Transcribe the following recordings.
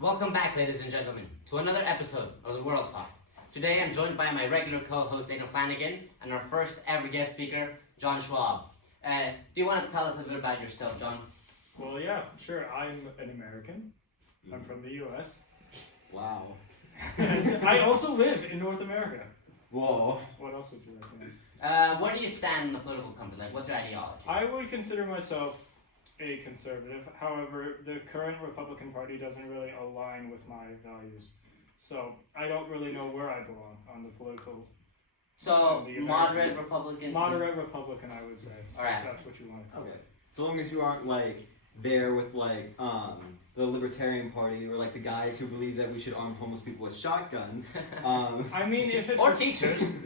Welcome back, ladies and gentlemen, to another episode of the World Talk. Today I'm joined by my regular co-host Dana Flanagan and our first ever guest speaker, John Schwab. Do you want to tell us a bit about yourself, John? Well, yeah, sure. I'm an American. I'm from the US. Wow. And I also live in North America. Whoa. What else would you like to know? Where do you stand in the political compass? Like, what's your ideology? I would consider myself a conservative. However, the current Republican Party doesn't really align with my values. So I don't really know where I belong on the political. So, the moderate Republican? Moderate Republican, I would say. Alright. If that's what you want. Okay. So long as you aren't like there with like the Libertarian Party or like the guys who believe that we should arm homeless people with shotguns. I mean, if it's Or teachers.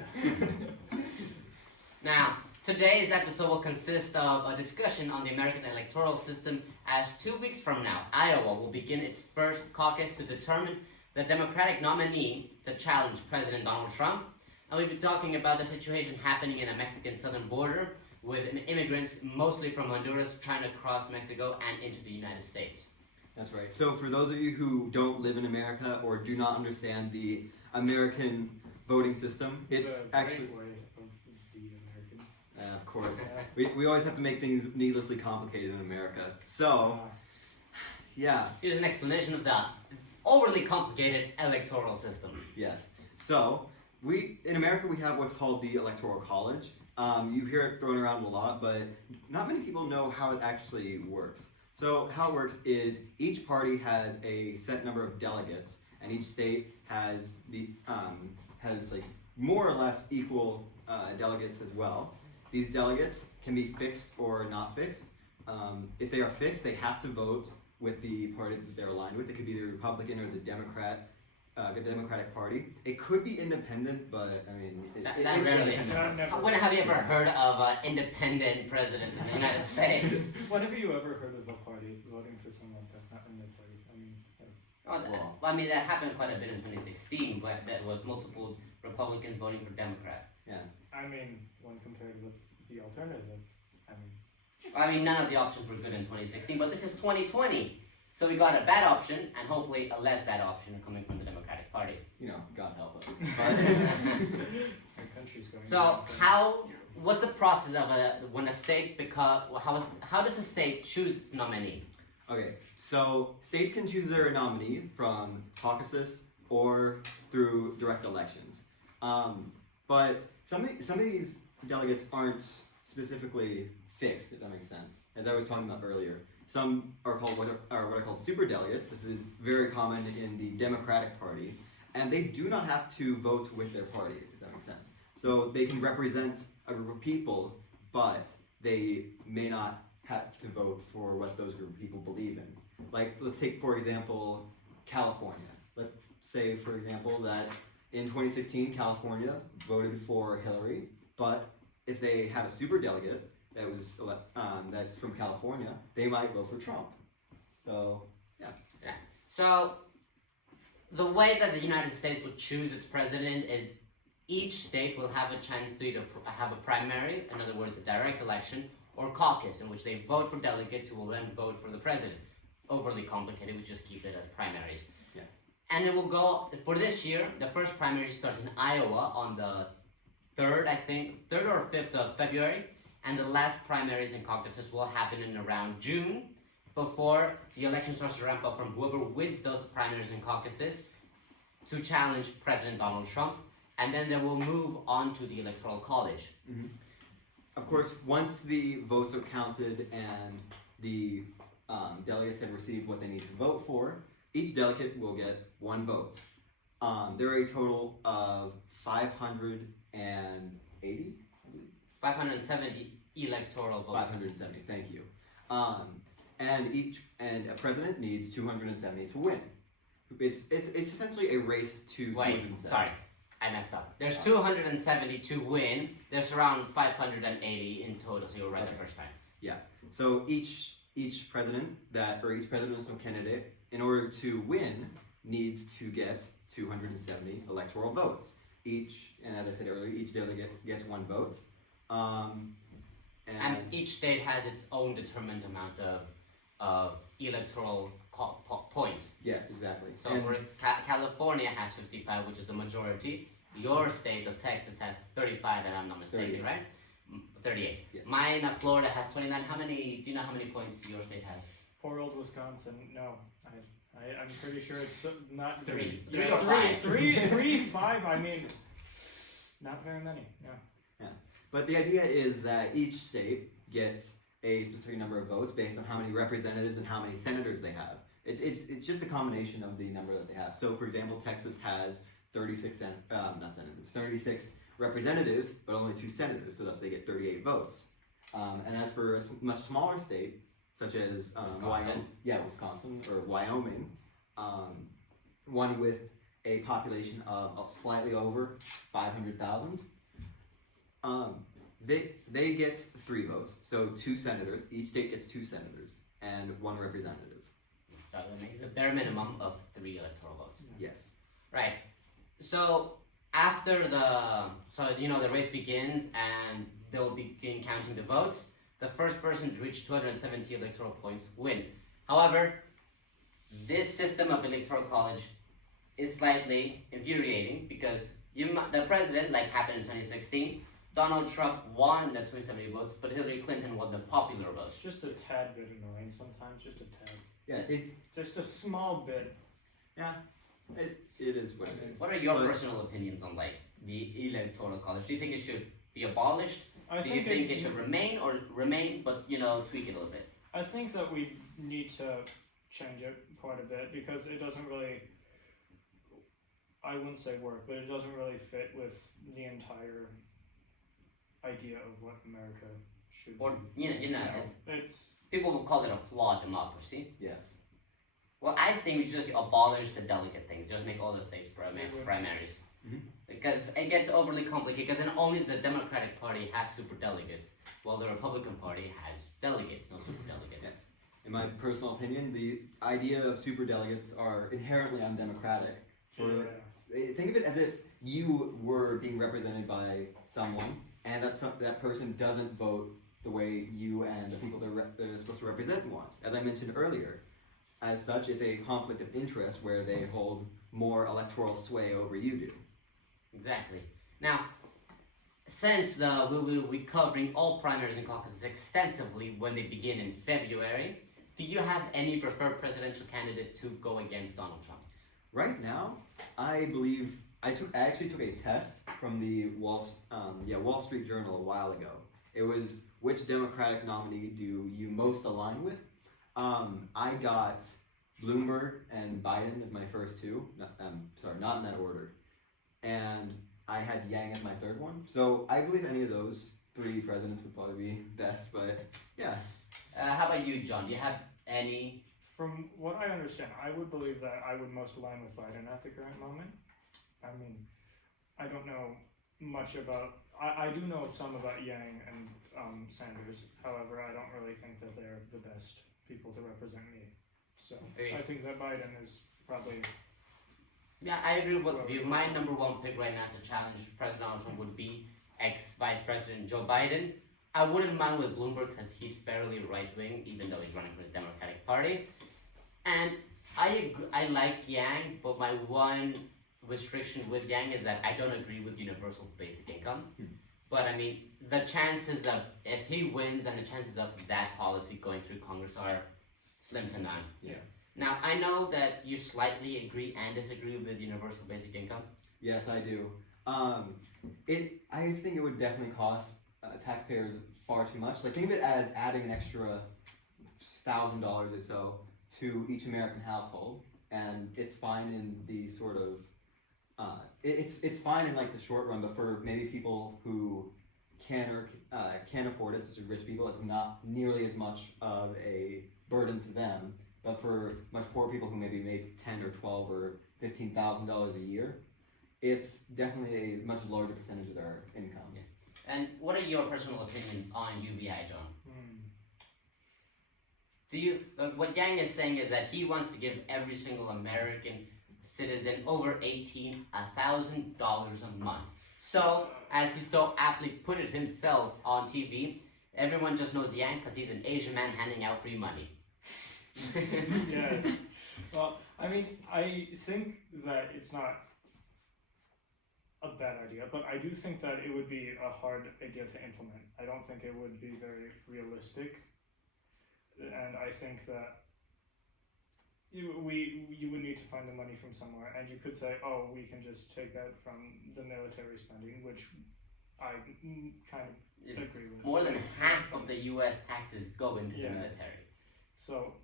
Now, today's episode will consist of a discussion on the American electoral system, as 2 weeks from now, Iowa will begin its first caucus to determine the Democratic nominee to challenge President Donald Trump. And we'll be talking about the situation happening in a Mexican southern border with immigrants, mostly from Honduras, trying to cross Mexico and into the United States. That's right. So for those of you who don't live in America or do not understand the American voting system, it's the actually... great way of the Americans. Of course. Yeah. We always have to make things needlessly complicated in America. So, yeah. Here's an explanation of the overly complicated electoral system. Yes. So, in America we have what's called the Electoral College. You hear it thrown around a lot, but not many people know how it actually works. So how it works is each party has a set number of delegates, and each state has like more or less equal delegates as well. These delegates can be fixed or not fixed. If they are fixed, they have to vote with the party that they're aligned with. It could be the Republican or the Democratic Party. It could be independent, but I mean, That it's rarely independent. Never. When have you ever heard of an independent president of the United States? When have you ever heard of a party voting for someone that's not in their party? I mean, Well, I mean, that happened quite a bit in 2016, but that was multiple Republicans voting for Democrat. Yeah. I mean, when compared with the alternative, I mean, none of the options were good in 2016, but this is 2020. So we got a bad option, and hopefully a less bad option coming from the Democratic Party. You know, God help us. our country's going. So what's the process of when a state how does a state choose its nominee? Okay, so states can choose their nominee from caucuses or through direct elections. But some of these delegates aren't specifically fixed, if that makes sense. As I was talking about earlier, some are called what are called super delegates. This is very common in the Democratic Party, and they do not have to vote with their party, if that makes sense. So they can represent a group of people, but they may not have to vote for what those group of people believe in. Like, let's take, for example, California. Let's say, for example, that in 2016, California voted for Hillary, but if they have a super delegate that was that's from California, they might vote for Trump. So, yeah. So the way that the United States would choose its president is each state will have a chance to either have a primary, in other words, a direct election, or caucus, in which they vote for delegates who will then vote for the president. Overly complicated, we just keep it as primaries. Yes. And it will go, for this year, the first primary starts in Iowa on the 3rd or 5th of February, and the last primaries and caucuses will happen in around June, before the election starts to ramp up from whoever wins those primaries and caucuses to challenge President Donald Trump, and then they will move on to the Electoral College. Mm-hmm. Of course, once the votes are counted and the delegates have received what they need to vote for, each delegate will get one vote. There are a total of 580, I believe. 570 electoral votes. 570, thank you. And a president needs 270 to win. It's essentially a race to 270. Sorry, I messed up. There's 270 to win. There's around 580 in total, so you were right the first time. Yeah. So each president each presidential candidate, in order to win, needs to get 270 electoral votes. And as I said earlier, each delegate gets one vote. And each state has its own determined amount of electoral points. Yes, exactly. So And- for California has 55, which is the majority. Your state of Texas has 35, and I'm not mistaken, 38. right? 38. Yes. Mine, Florida has 29. Do you know how many points your state has? Poor old Wisconsin. No, I'm pretty sure it's not Three. Yeah, Three or five. Three, 5. I mean, not very many. Yeah. But the idea is that each state gets a specific number of votes based on how many representatives and how many senators they have. It's just a combination of the number that they have. So, for example, Texas has 36 36 representatives, but only 2 senators, so thus they get 38 votes. And as for a much smaller state, such as Wisconsin or Wyoming, one with a population of slightly over 500,000, they get 3 votes. So 2 senators. Each state gets 2 senators and 1 representative. So that makes a bare minimum of 3 electoral votes. Yes. Right. So after the race begins and they'll begin counting the votes. The first person to reach 270 electoral points wins. However, this system of electoral college is slightly infuriating because the president, like happened in 2016, Donald Trump won the 270 votes, but Hillary Clinton won the popular votes. It's just a tad bit annoying sometimes, just a tad. Yeah, it's Just a small bit. it is what it is. What are your But- personal opinions on the electoral college? Do you think it should be abolished? I Do you think it should remain but tweak it a little bit? I think that we need to change it quite a bit because it doesn't really, I wouldn't say work, but it doesn't really fit with the entire idea of what America should Or be. it's people will call it a flawed democracy. Yes. Well, I think we should just abolish the delegate things. Just make all the states primaries. Mhm. Because it gets overly complicated. Because then only the Democratic Party has super delegates, while the Republican Party has delegates, no super delegates. Yes. In my personal opinion, the idea of super delegates are inherently undemocratic. Think of it as if you were being represented by someone, and that person doesn't vote the way you and the people they're supposed to represent wants. As I mentioned earlier, as such, it's a conflict of interest where they hold more electoral sway over you do. Exactly. Now, since we will be covering all primaries and caucuses extensively when they begin in February, do you have any preferred presidential candidate to go against Donald Trump? Right now, I believe I actually took a test from the Wall Street Journal a while ago. It was which Democratic nominee do you most align with? I got Bloomberg and Biden as my first 2. Not in that order. And I had Yang as my third one. So I believe any of those 3 presidents would probably be best. But yeah. How about you, John? Do you have any? From what I understand, I would believe that I would most align with Biden at the current moment. I mean, I don't know much about. I do know some about Yang and Sanders. However, I don't really think that they're the best people to represent me. So I think that Biden is probably. Yeah, I agree with both of you. My number 1 pick right now to challenge President Donald Trump would be ex-Vice President Joe Biden. I wouldn't mind with Bloomberg because he's fairly right-wing, even though he's running for the Democratic Party. And I agree, I like Yang, but my one restriction with Yang is that I don't agree with universal basic income. But I mean, the chances of, if he wins, and the chances of that policy going through Congress are slim to none. Yeah. Now, I know that you slightly agree and disagree with universal basic income. Yes, I do. I think it would definitely cost taxpayers far too much. Like, think of it as adding an extra $1,000 or so to each American household, and it's fine in the sort of it's fine in like the short run, but for maybe people who can't afford it, such as rich people, it's not nearly as much of a burden to them. But for much poorer people who maybe make $10,000 or $12,000 or $15,000 a year, it's definitely a much larger percentage of their income. And what are your personal opinions on UBI, John? Do you what Yang is saying is that he wants to give every single American citizen over 18 $1,000 a month. So, as he so aptly put it himself on TV, everyone just knows Yang because he's an Asian man handing out free money. Yeah. Well, I I mean, I think that it's not a bad idea, but I do think that it would be a hard idea to implement. I don't think it would be very realistic, and I think that you would need to find the money from somewhere, and you could say, oh, we can just take that from the military spending, which I kind of agree with. More than half of the U.S. taxes go into the Yeah. military. So,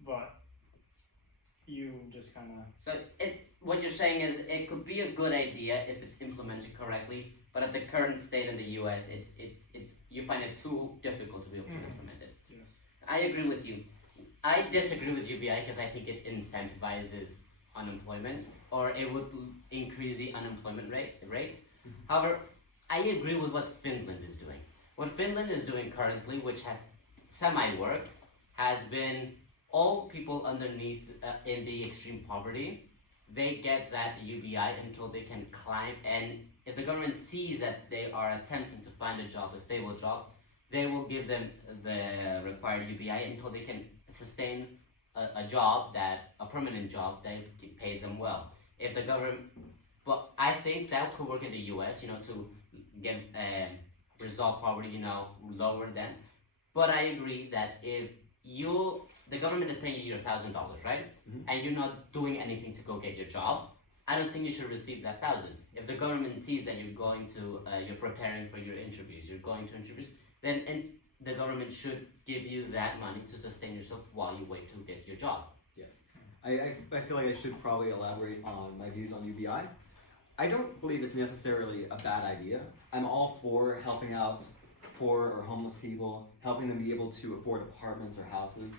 but you just kind of So what you're saying is it could be a good idea if it's implemented correctly, but at the current state in the U.S., it's you find it too difficult to be able to implement it. yes. I agree with you. I disagree with UBI because I think it incentivizes unemployment, or it would increase the unemployment rate. However, I agree with what Finland is doing. What Finland is doing currently, which has semi-worked, has been all people underneath in the extreme poverty, they get that UBI until they can climb, and if the government sees that they are attempting to find a job, a stable job, they will give them the required UBI until they can sustain a job, a permanent job that pays them well. If the government, but I think that could work in the US, to get resolve poverty, lower than. But I agree that if the government is paying you your $1,000, right? Mhm. And you're not doing anything to go get your job, I don't think you should receive that 1,000. If the government sees that you're preparing for your interviews, you're going to interviews, then the government should give you that money to sustain yourself while you wait to get your job. Yes. I feel like I should probably elaborate on my views on UBI. I don't believe it's necessarily a bad idea. I'm all for helping out poor or homeless people, helping them be able to afford apartments or houses.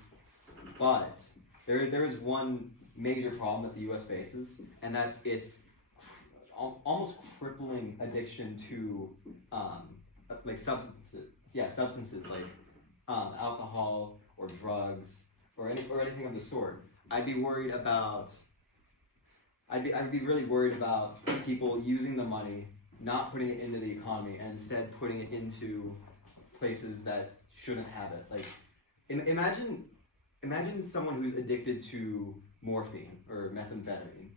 But there is one major problem that the U.S. faces, and that's its almost crippling addiction to like substances. Yeah, substances like alcohol or drugs or anything of the sort. I'd be really worried about people using the money, not putting it into the economy, and instead putting it into places that shouldn't have it. Like, imagine someone who's addicted to morphine or methamphetamine.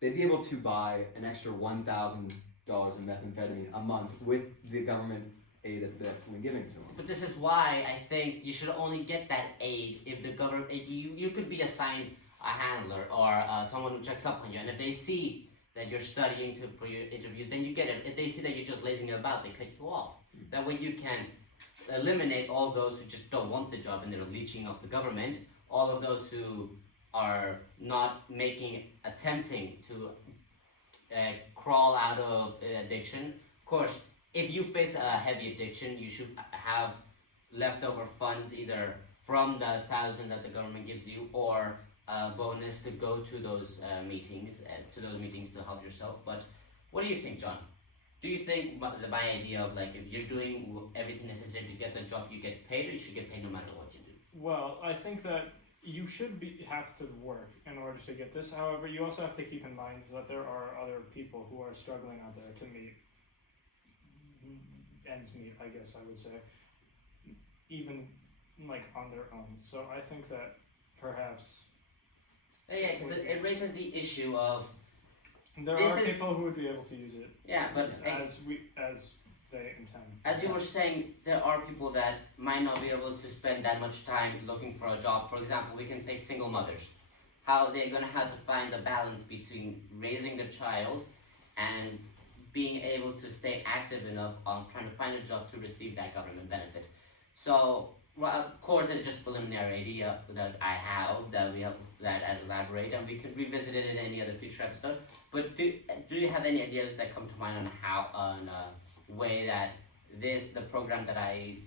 They'd be able to buy an extra $1,000 in methamphetamine a month with the government aid that's been given to them. But this is why I think you should only get that aid if the government, you could be assigned a handler or someone who checks up on you, and if they see that you're studying for your interviews, then you get it. If they see that you're just lazing about, they cut you off. That way you can eliminate all those who just don't want the job and they're leeching off the government, all of those who are not attempting to crawl out of addiction. Of course, if you face a heavy addiction, you should have leftover funds either from the 1,000 that the government gives you or a bonus to go to those meetings to help yourself. But what do you think, John? Do you think my idea of like if you're doing everything necessary to get the job, you get paid, or you should get paid no matter what you do? Well, I think that you should have to work in order to get this. However, you also have to keep in mind that there are other people who are struggling out there to meet ends meet, I guess I would say, even like on their own. So I think that perhaps Yeah, because it raises the issue of there This are is- people who would be able to use it but as they intend. as you were saying, there are people that might not be able to spend that much time looking for a job. For example, we can take single mothers. How they're gonna have to find a balance between raising the child and being able to stay active enough on trying to find a job to receive that government benefit. So, well, of course, it's just preliminary idea that I have that I'd elaborate, and we could revisit it in any other future episode. But do you have any ideas that come to mind on a way that the program that I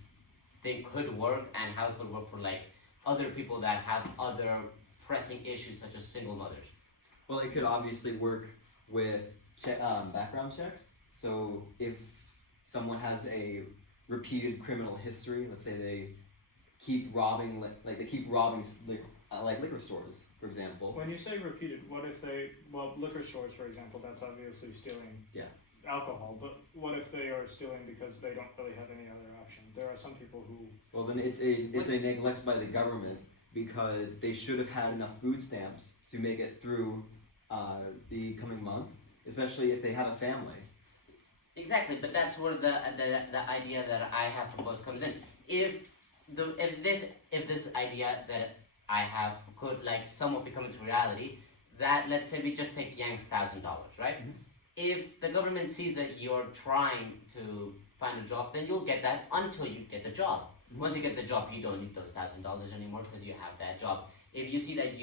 think could work, and how it could work for like other people that have other pressing issues such as single mothers? Well, it could obviously work with background checks. So if someone has a repeated criminal history, let's say they keep robbing, like liquor stores, for example. When you say repeated, what if liquor stores, for example, that's obviously stealing alcohol, but what if they are stealing because they don't really have any other option? There are some people who... Well, then it's a neglect by the government because they should have had enough food stamps to make it through the coming month, especially if they have a family. Exactly, but that's where the idea that I have proposed comes in. If this idea that I have could like somewhat become into reality, that let's say we just take Yang's $1,000, right? Mhm. If the government sees that you're trying to find a job, then you'll get that until you get the job. Mhm. Once you get the job, you don't need those $1,000 anymore because you have that job. If you see that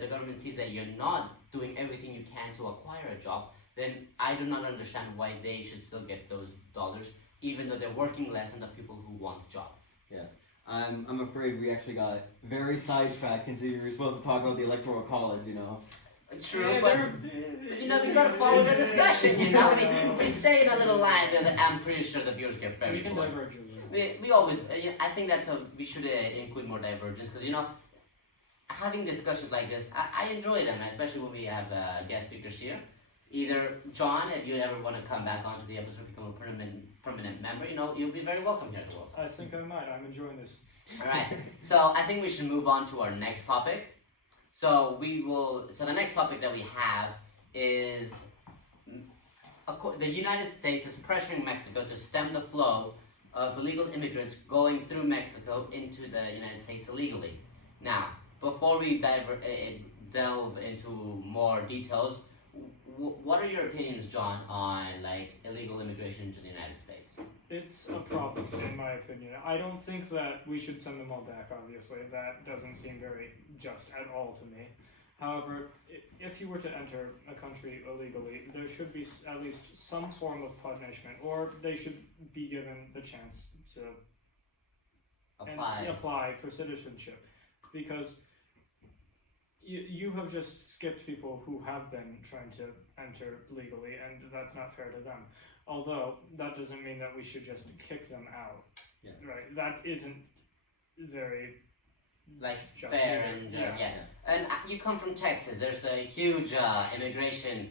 the government sees that you're not doing everything you can to acquire a job, then I do not understand why they should still get those dollars, even though they're working less than the people who want a job. Yes. I'm afraid we actually got very sidetracked considering we were supposed to talk about the Electoral College, you know. True, but you know, we gotta follow the discussion, you know. We stay in a little line that I'm pretty sure the viewers get very We can bored. diverge a little. We always, I think we should include more divergence because, you know, having discussions like this, I enjoy them, especially when we have guest speakers here. Either John, if you ever want to come back onto the episode, become a permanent member, you know, you'll be very welcome here as well. I think I might. I'm enjoying this. Alright, so I think we should move on to our next topic. So the next topic that we have is the United States is pressuring Mexico to stem the flow of illegal immigrants going through Mexico into the United States illegally. Now, before we delve into more details, what are your opinions, John, on like illegal immigration into the United States? It's a problem, in my opinion. I don't think that we should send them all back, obviously. That doesn't seem very just at all to me. However, if you were to enter a country illegally, there should be at least some form of punishment, or they should be given the chance to apply for citizenship. Because you have just skipped people who have been trying to enter legally, and that's not fair to them. Although, that doesn't mean that we should just kick them out. Yeah. Right? That isn't very Like just fair either. and Yeah. And you come from Texas. There's a huge immigration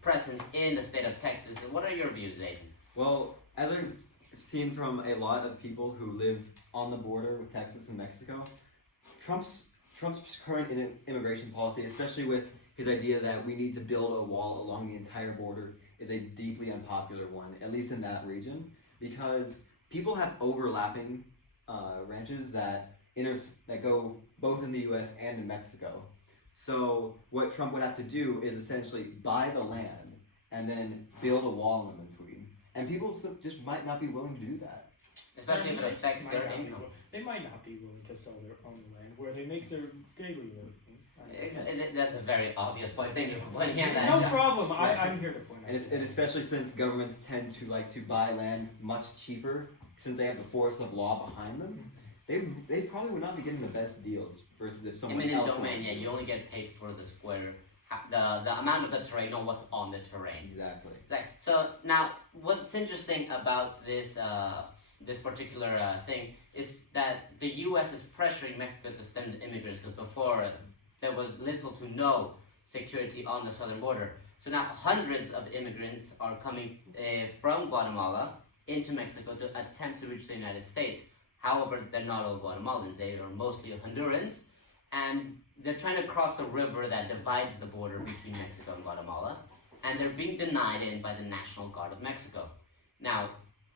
presence in the state of Texas. What are your views, Aiden? Well, as I've seen from a lot of people who live on the border with Texas and Mexico, Trump's current immigration policy, especially with his idea that we need to build a wall along the entire border, is a deeply unpopular one, at least in that region, because people have overlapping ranches that go both in the U.S. and in Mexico. So what Trump would have to do is essentially buy the land and then build a wall in between, and people just might not be willing to do that. Especially if it affects their income. They might not be willing to sell their own land where they make their daily living. That's a very obvious point. Thank you for pointing out that. No John. problem. I'm here to point out. And especially since governments tend to like to buy land much cheaper, since they have the force of law behind them, they probably would not be getting the best deals versus if someone Eminent else. domain, yeah, you only get paid for the square, the amount of the terrain, not what's on the terrain. Exactly. Exactly. So now, what's interesting about this this particular thing is that the U.S. is pressuring Mexico to stem the immigrants because before there was little to no security on the southern border. So now hundreds of immigrants are coming from Guatemala into Mexico to attempt to reach the United States. However, they're not all Guatemalans, they are mostly Hondurans, and they're trying to cross the river that divides the border between Mexico and Guatemala, and they're being denied in by the National Guard of Mexico. Now,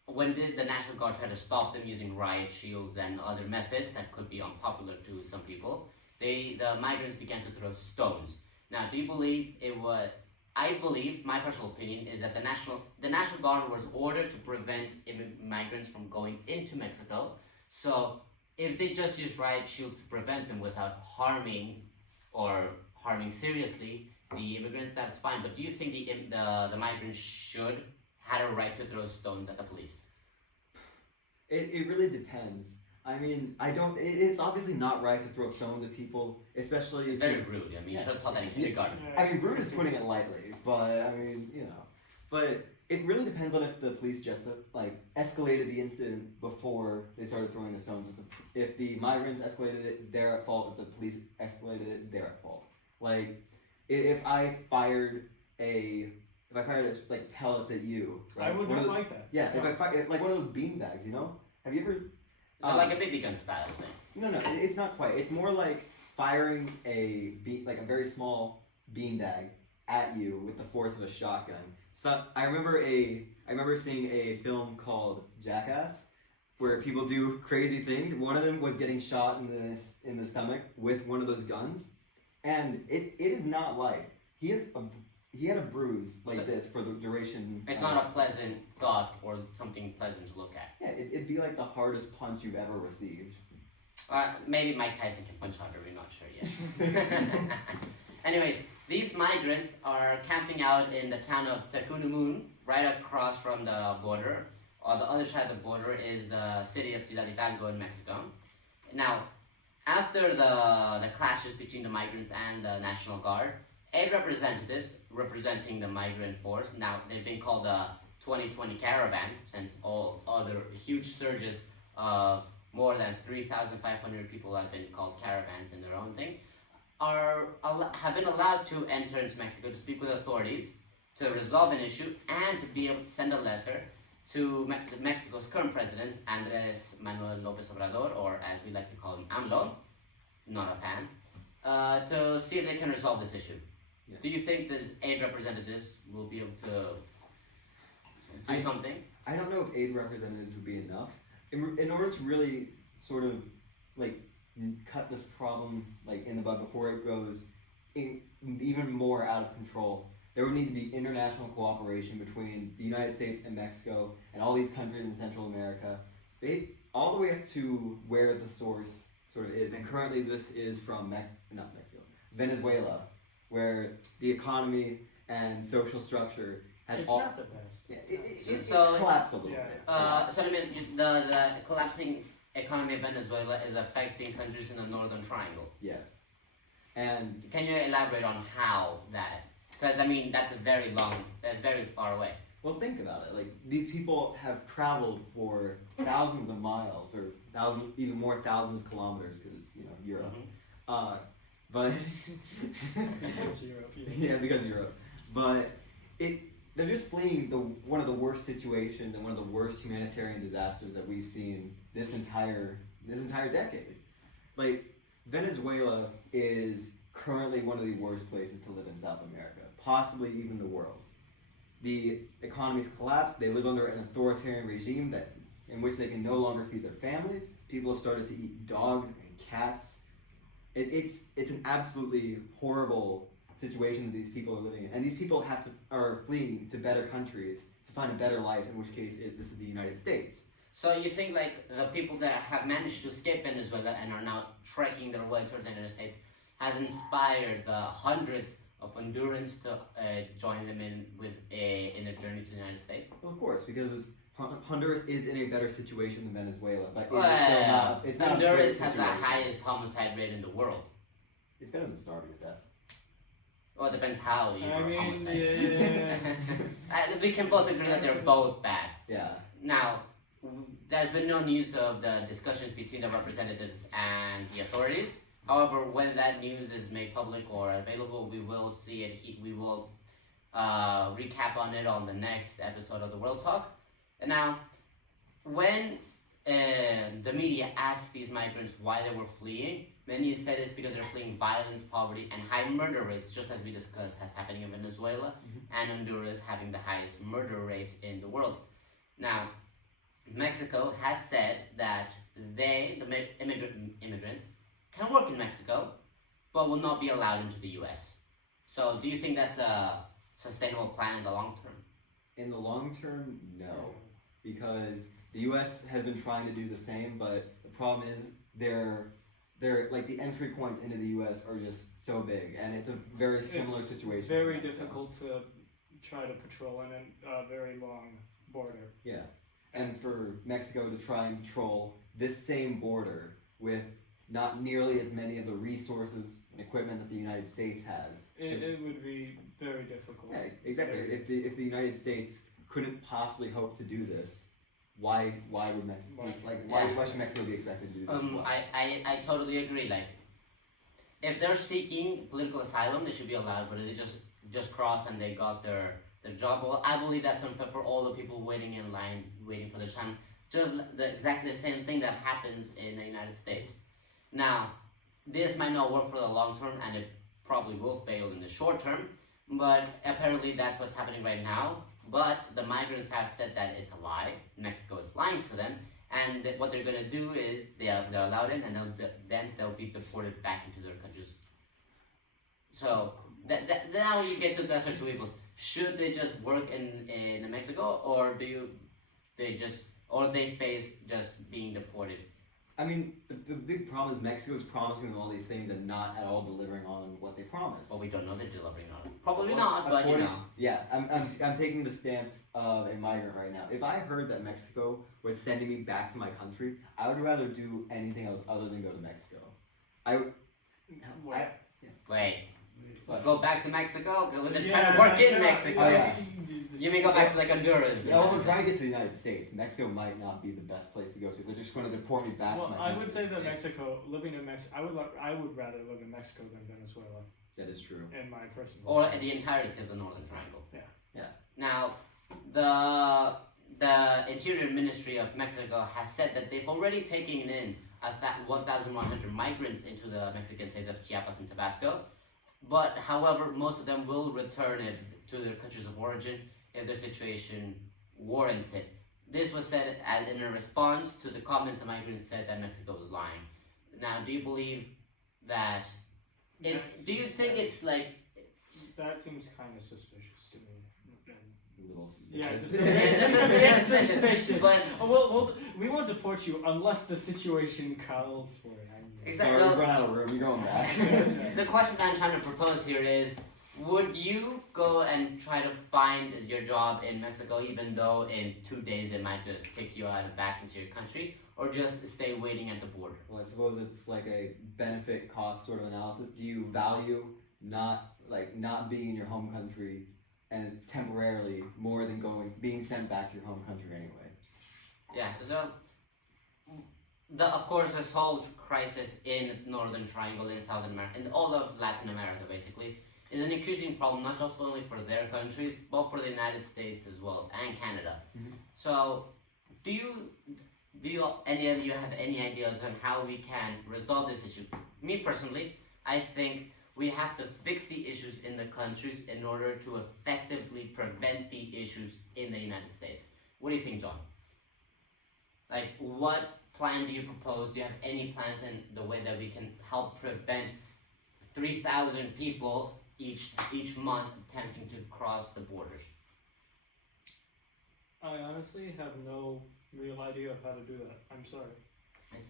when the National Guard tried to stop them using riot shields and other methods that could be unpopular to some people, the migrants began to throw stones. Now, do you believe it was... I believe, my personal opinion, is that the National Guard was ordered to prevent migrants from going into Mexico. So, if they just use riot shields to prevent them without harming seriously the immigrants, that's fine. But do you think the migrants should had a right to throw stones at the police? It really depends. I mean, it's obviously not right to throw stones at people, especially. It's very rude. I mean, you should have taught that in kindergarten. I mean, rude is putting it lightly, but I mean, But it really depends on if the police just escalated the incident before they started throwing the stones. If the migrants escalated it, they're at fault. If the police escalated it, they're at fault. Like, if I fired pellets at you, right? I would not like that. Yeah, if I fire like one of those bean bags, have you ever Is it like a BB gun style thing? No, it's not quite. It's more like firing like a very small beanbag at you with the force of a shotgun. So I remember seeing a film called Jackass, where people do crazy things. One of them was getting shot in the stomach with one of those guns, and it is not light. He had a bruise like this for the duration. It's not a pleasant thought or something pleasant to look at. Yeah, it'd be like the hardest punch you've ever received. Maybe Mike Tyson can punch harder, we're not sure yet. Anyways, these migrants are camping out in the town of Tecunumun, right across from the border. On the other side of the border is the city of Ciudad Hidalgo in Mexico. Now, after the clashes between the migrants and the National Guard, 8 representatives representing the migrant force, now they've been called the 2020 Caravan, since all other huge surges of more than 3,500 people have been called caravans in their own thing, have been allowed to enter into Mexico to speak with authorities to resolve an issue and to be able to send a letter to Mexico's current president, Andrés Manuel López Obrador, or as we like to call him, AMLO, not a fan, to see if they can resolve this issue. Yeah. Do you think these 8 representatives will be able to do something? I don't know if 8 representatives would be enough. In order to really sort of like cut this problem like in the bud before it goes even more out of control, there would need to be international cooperation between the United States and Mexico and all these countries in Central America, all the way up to where the source sort of is. And currently this is from Venezuela, where the economy and social structure has It's not the best. It's collapsed a little bit. So I mean, the collapsing economy of Venezuela is affecting countries in the Northern Triangle. Yes. And Can you elaborate on how that? Because I mean, that's very far away. well, think about it. Like, these people have traveled for thousands of miles, or even more thousands of kilometers, because Europe. But Because Europe, yes. yeah, because Europe. But they're just fleeing one of the worst situations and one of the worst humanitarian disasters that we've seen this entire decade. Like, Venezuela is currently one of the worst places to live in South America, possibly even the world. The economy's collapsed. They live under an authoritarian regime in which they can no longer feed their families. People have started to eat dogs and cats. It's an absolutely horrible situation that these people are living in, and these people are fleeing to better countries to find a better life. In which case, this is the United States. So you think like the people that have managed to escape Venezuela and are now trekking their way towards the United States has inspired the hundreds of Hondurans to join them in their journey to the United States? Well, of course, because Honduras is in a better situation than Venezuela, but Well, it's not Honduras a has the situation. highest homicide rate in the world. It's better than starving to death. Well, it depends how you I mean, homicide. yeah. We can both agree that they're both bad. Yeah. Now, there's been no news of the discussions between the representatives and the authorities. However, when that news is made public or available, we will see it. We will recap on it on the next episode of the World Talk. And now, when the media asked these migrants why they were fleeing, many said it's because they're fleeing violence, poverty, and high murder rates, just as we discussed has happening in Venezuela, and Honduras having the highest murder rate in the world. Now, Mexico has said that the immigrants, can work in Mexico, but will not be allowed into the U.S. So, do you think that's a sustainable plan in the long term? In the long term, no, because the U.S. has been trying to do the same, but the problem is they're like the entry points into the U.S. are just so big, and it's a very similar It's situation. very for Mexico. difficult to try to patrol in a very long border. Yeah, and for Mexico to try and patrol this same border with not nearly as many of the resources and equipment that the United States has. It would be very difficult. Yeah, exactly. If the United States couldn't possibly hope to do this, why would Mexico why should Mexico be expected to do this? As well? I totally agree. Like, if they're seeking political asylum, they should be allowed. But if they just cross and they got their job, well, I believe that's unfair for all the people waiting in line, waiting for their time exactly the same thing that happens in the United States. Now, this might not work for the long term, and it probably will fail in the short term, but apparently that's what's happening right now. But the migrants have said that it's a lie. Mexico is lying to them, and what they're gonna do is they're allowed in, and then they'll be deported back into their countries. So now you get to the lesser two evils. Should they just work in Mexico, or they face just being deported? I mean, the big problem is Mexico is promising them all these things and not at all delivering on what they promised. Well, we don't know they're delivering on it. Probably not, but you know. Yeah, I'm taking the stance of a migrant right now. If I heard that Mexico was sending me back to my country, I would rather do anything else other than go to Mexico. Wait. Go back to Mexico? They're trying to work in Mexico. Oh, yeah. You may go back to like Honduras. Yeah, well, we're trying to get to the United States. Mexico might not be the best place to go to. They're just going to deport me back to my country. I would say that living in Mexico, I would rather live in Mexico than Venezuela. That is true. In my personal or the entirety of the Northern Triangle. Yeah. Now, the Interior Ministry of Mexico has said that they've already taken in 1,100 migrants into the Mexican states of Chiapas and Tabasco. But, however, most of them will return to their countries of origin if the situation warrants it. This was said in a response to the comment the migrants said that Mexico was lying. Now, do you believe that? Do you think it's like? That seems kind of suspicious to me. A little Yeah, suspicious. just suspicious. But we won't deport you unless the situation calls for it. Exactly. So we run out of room. You're going back. The question that I'm trying to propose here is: would you go and try to find your job in Mexico, even though in 2 days it might just kick you out and back into your country, or just stay waiting at the border? Well, I suppose it's like a benefit cost sort of analysis. Do you value not being in your home country and temporarily more than being sent back to your home country anyway? Yeah. So, of course, this whole crisis in Northern Triangle, in Southern America, in all of Latin America, basically, is an increasing problem, not just only for their countries, but for the United States as well, and Canada. Mm-hmm. So, do any of you have any ideas on how we can resolve this issue? Me personally, I think we have to fix the issues in the countries in order to effectively prevent the issues in the United States. What do you think, John? Like, what plan do you propose? Do you have any plans in the way that we can help prevent 3,000 people each month attempting to cross the borders? I honestly have no real idea of how to do that. I'm sorry.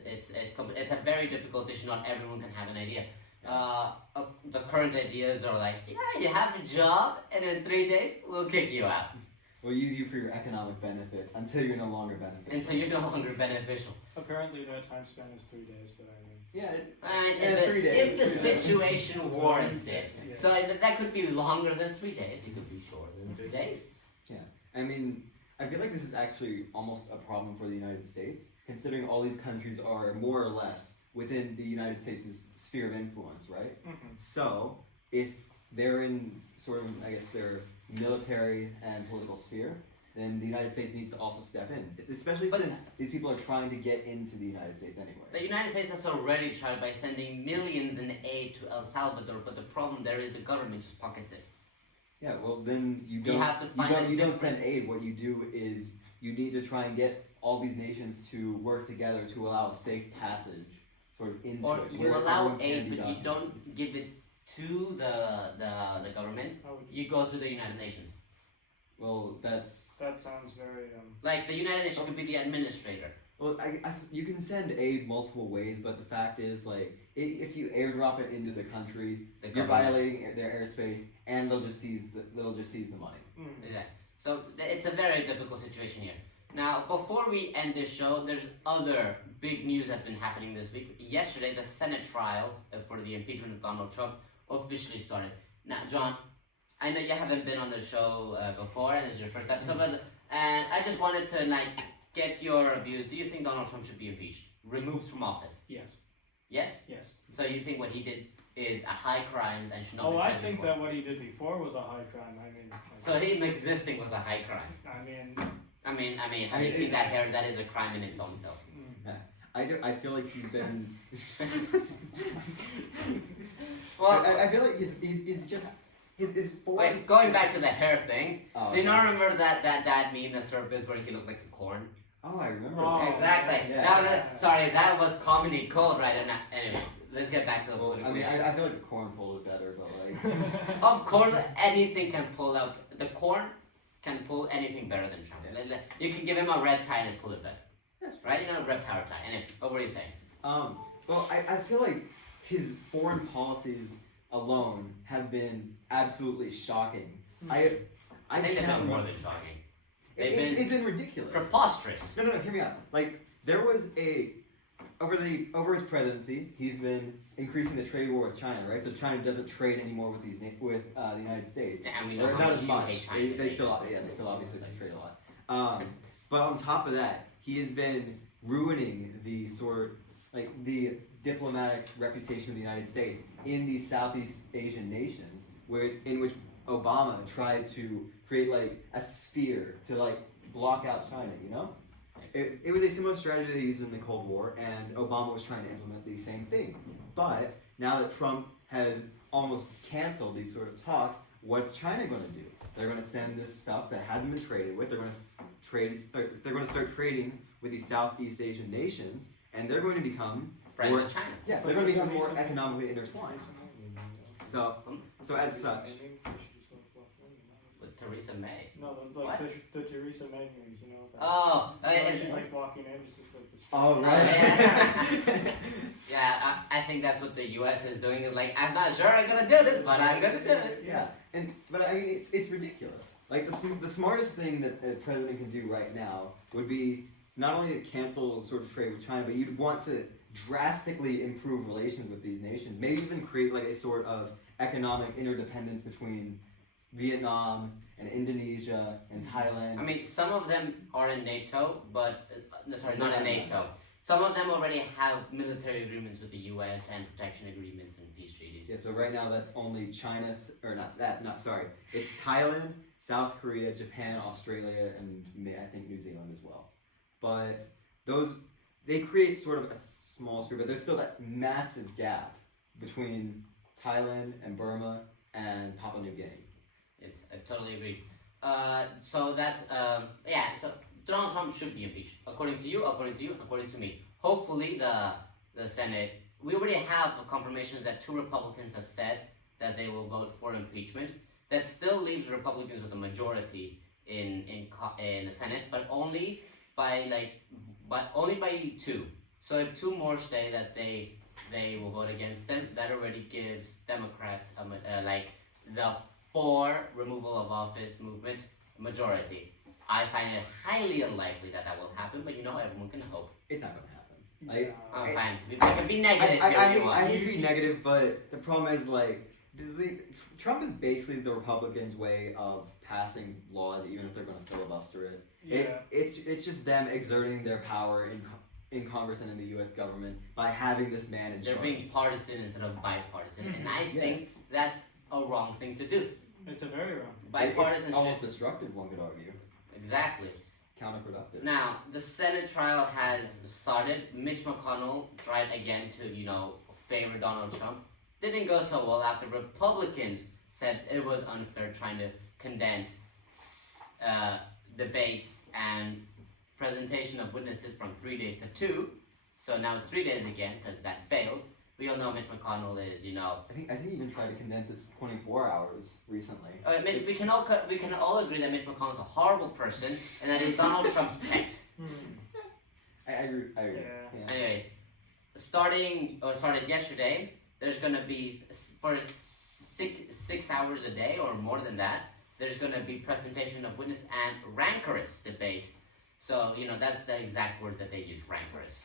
It's a very difficult issue. Not everyone can have an idea. The current ideas are like, yeah, you have a job, and in 3 days we'll kick you out. We'll use you for your economic benefit until you're no longer beneficial. Until you're no longer beneficial. Apparently that time span is 3 days, but I mean... Yeah, 3 days. If the situation warrants it. Yeah. So that could be longer than 3 days. It could be shorter than 3 days. Yeah, I mean, I feel like this is actually almost a problem for the United States, considering all these countries are more or less within the United States' sphere of influence, right? Mm-hmm. So, if they're in sort of, I guess, their military and political sphere, then the United States needs to also step in, especially since these people are trying to get into the United States anyway. The United States has already tried by sending millions in aid to El Salvador, but the problem there is the government just pockets it. Yeah, well then you don't send aid. What you do is you need to try and get all these nations to work together to allow a safe passage sort of into or it. you allow aid, but you don't give it to the governments. You go through the United Nations. Well, that sounds very like the United Nations could be the administrator. Well, you can send aid multiple ways, but the fact is, like, if you airdrop it into the country, you're violating their airspace, and they'll just seize the money. Yeah. So it's a very difficult situation here. Now, before we end this show, there's other big news that's been happening this week. Yesterday, the Senate trial for the impeachment of Donald Trump officially started. Now, John, I know you haven't been on the show before, and this is your first episode, but I just wanted to get your views. Do you think Donald Trump should be impeached, removed from office? Yes. Yes? Yes. So you think what he did is a high crime and should not be I punished think for? that what he did before was a high crime. I mean... So him existing was a high crime. I mean... Have you seen that hair? That is a crime in its own self. I feel like he's been. Well, I feel like he's just his form. wait, going back to the hair thing. Oh, Do you okay. not remember that meme that surfaced where he looked like a corn? Oh, I remember. Oh, that. Exactly. Yeah. Sorry, that was comedy gold right there. Anyway, let's get back to the Well, political I mean, issue. I feel like the corn pulled it better, but like. Of course, anything can pull out. The corn can pull anything better than Trump. Yeah. You can give him a red tie and pull it better. That's Right? You know, red power tie. Anyway, what were you saying? Well, I feel like his foreign policies alone have been absolutely shocking. I I think they've cannot been more remember. than shocking. It's been ridiculous. Preposterous. No, hear me out. Like there was over his presidency, he's been increasing the trade war with China, right? So China doesn't trade anymore with the United States. Yeah, and we know Or how not much as you much. hate China. They still obviously trade a lot. But on top of that, he has been ruining the diplomatic reputation of the United States in these Southeast Asian nations, in which Obama tried to create like a sphere to block out China. You know, it was a similar strategy they used in the Cold War, and Obama was trying to implement the same thing. But now that Trump has almost canceled these sort of talks, what's China going to do? They're going to send this stuff that hasn't been traded with. They're going to start trading with these Southeast Asian nations, and they're going to become Friends more, with China. yeah, they're going to become more economically intertwined. So as such, With Theresa May. No, What? the Theresa May news, you know. Oh, She's like blocking embassies like this. oh right. Yeah, I think that's what the US is doing. Is like, I'm not sure I'm gonna do this, but I'm gonna do it. yeah, but I mean it's ridiculous. Like the smartest thing that the president can do right now would be not only to cancel sort of trade with China, but you'd want to drastically improve relations with these nations. Maybe even create like a sort of economic interdependence between Vietnam and Indonesia and Thailand. I mean, some of them are in NATO, but sorry, not in No. NATO. Some of them already have military agreements with the US and protection agreements and peace treaties. Yes, but right now that's only China's, or not sorry. It's Thailand, South Korea, Japan, Australia, and I think New Zealand as well. But they create sort of a small sphere, but there's still that massive gap between Thailand and Burma and Papua New Guinea. Yes, I totally agree. So that's So Donald Trump should be impeached, according to you, according to me. Hopefully, the Senate. We already have confirmations that 2 Republicans have said that they will vote for impeachment. That still leaves Republicans with a majority in the Senate, but only by 2. So if 2 more say that they will vote against them, that already gives Democrats the 4 removal of office movement majority. I find it highly unlikely that will happen, but everyone can hope. It's not going to happen. Oh, fine. We can be negative if you want. I hate to be negative, but the problem is Trump is basically the Republicans' way of passing laws, even if they're going to filibuster it. Yeah. It's just them exerting their power in Congress and in the U.S. government by having this man in They're charge. being partisan instead of bipartisan, and I Yes. think that's a wrong thing to do. It's a very wrong thing. Bipartisanship. It's almost destructive, one could argue. Exactly. Counterproductive. Now, the Senate trial has started. Mitch McConnell tried again to, favor Donald Trump. Didn't go so well after Republicans said it was unfair trying to condense debates and presentation of witnesses from 3 days to 2. So now it's 3 days again because that failed. We all know Mitch McConnell is, I think he even tried to condense it to 24 hours recently. we can all agree that Mitch McConnell is a horrible person and that he's Donald Trump's pet. I agree. Yeah. Anyways, started yesterday. There's gonna be for 6 hours a day or more than that. There's gonna be presentation of witness and rancorous debate. So that's the exact words that they use: rancorous.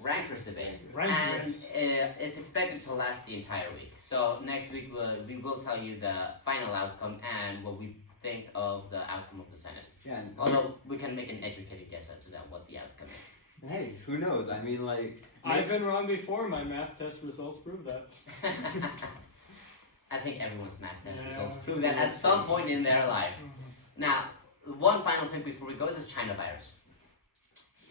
Rancorous debate. Rancorous. And it's expected to last the entire week. So next week we will tell you the final outcome and what we think of the outcome of the Senate. Yeah. And Although we can make an educated guess as to that what the outcome is. hey, who knows? I mean, I've been wrong before. My math test results prove that. I think everyone's math test Yeah. results prove that at some point in their life. Now, one final thing before we go is this China virus.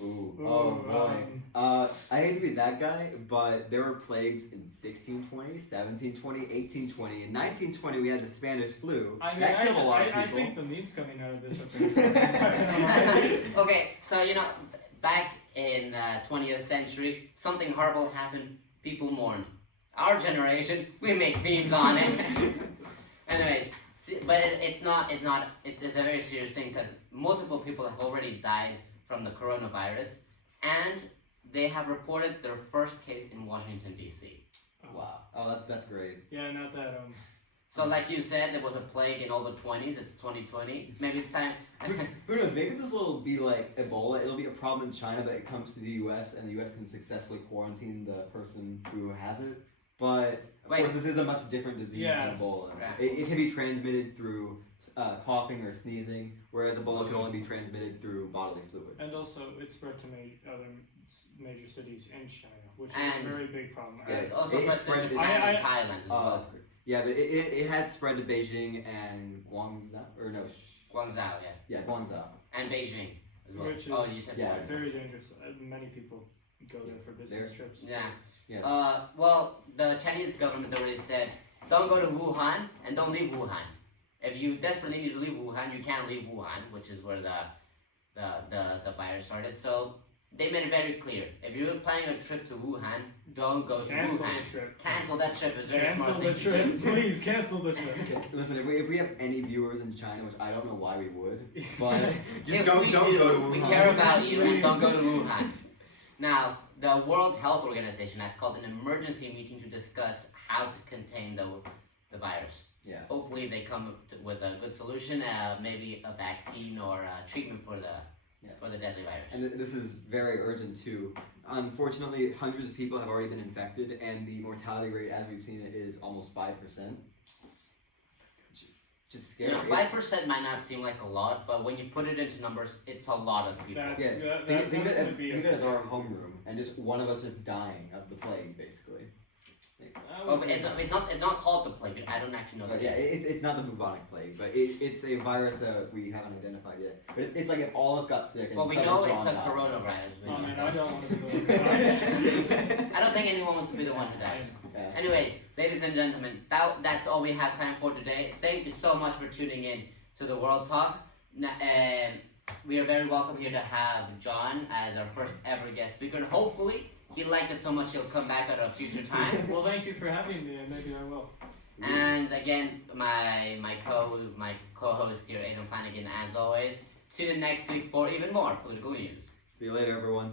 Ooh, oh boy. I hate to be that guy, but there were plagues in 1620, 1720, 1820, and 1920 we had the Spanish flu. I mean, that killed a lot of I people. think the memes coming out of this are pretty Okay, so back in the 20th century, something horrible happened. People mourned. Our generation, we make memes on it. Anyways, but it's a very serious thing because multiple people have already died from the coronavirus, and they have reported their first case in Washington D.C. Wow. Oh, that's great. Yeah, not that So, like you said, there was a plague in all the 20s. It's 2020. Maybe it's time. Who knows? Maybe this will be like Ebola. It'll be a problem in China that it comes to the U.S. and the U.S. can successfully quarantine the person who has it. But of course, this is a much different disease than Ebola. Right. It can be transmitted through coughing or sneezing, whereas Ebola can only be transmitted through bodily fluids. And also, it spread to other major cities in China, which is And- a very big problem. Yeah, It's also it spread spread to to- Japan and I- Thailand as well. That's great. Yeah, but it has spread to Beijing and Guangzhou, or no, Guangzhou, Guangzhou. and Beijing as well. Which Oh, is you said yeah. sorry. very dangerous. Many people go there for business trips. Yeah. Yeah. Well, the Chinese government already said, don't go to Wuhan and don't leave Wuhan. If you desperately need to leave Wuhan, you can't leave Wuhan, which is where the virus started. So they made it very clear. If you're planning a trip to Wuhan, don't go to Cancel Wuhan. the trip. Cancel that trip. It's very Cancel smart the thing to do. trip. Please cancel the trip. Listen, if we have any viewers in China, which I don't know why we would, but just If don't we go do, to Wuhan. we care about you and don't go to Wuhan. Now, the World Health Organization has called an emergency meeting to discuss how to contain the virus. Yeah. Hopefully they come up with a good solution, maybe a vaccine or a treatment for the deadly virus. And this is very urgent too. Unfortunately, hundreds of people have already been infected, and the mortality rate, as we've seen it, is almost 5%. Which is just scary. 5% might not seem like a lot, but when you put it into numbers, it's a lot of people. That's- Yeah, that- think that's of it gonna as, be think a- of it as our homeroom, and just one of us just dying of the plague, basically. Oh, but it's not called the plague. I don't actually know But that. yeah, it's not the bubonic plague, but it's a virus that we haven't identified yet. But it's like if all of us got sick and Well, we suddenly know John it's a died. coronavirus. Oh which man, is- I don't want to go. I don't think anyone wants to be the one who dies. Yeah. Anyways, ladies and gentlemen, that's all we have time for today. Thank you so much for tuning in to the World Talk. We are very welcome here to have John as our first ever guest speaker, and hopefully he liked it so much he'll come back at a future time. Well, thank you for having me, and maybe I will. And again, my co-host here, Aidan Flanagan, as always. Tune in next week for even more political news. See you later, everyone.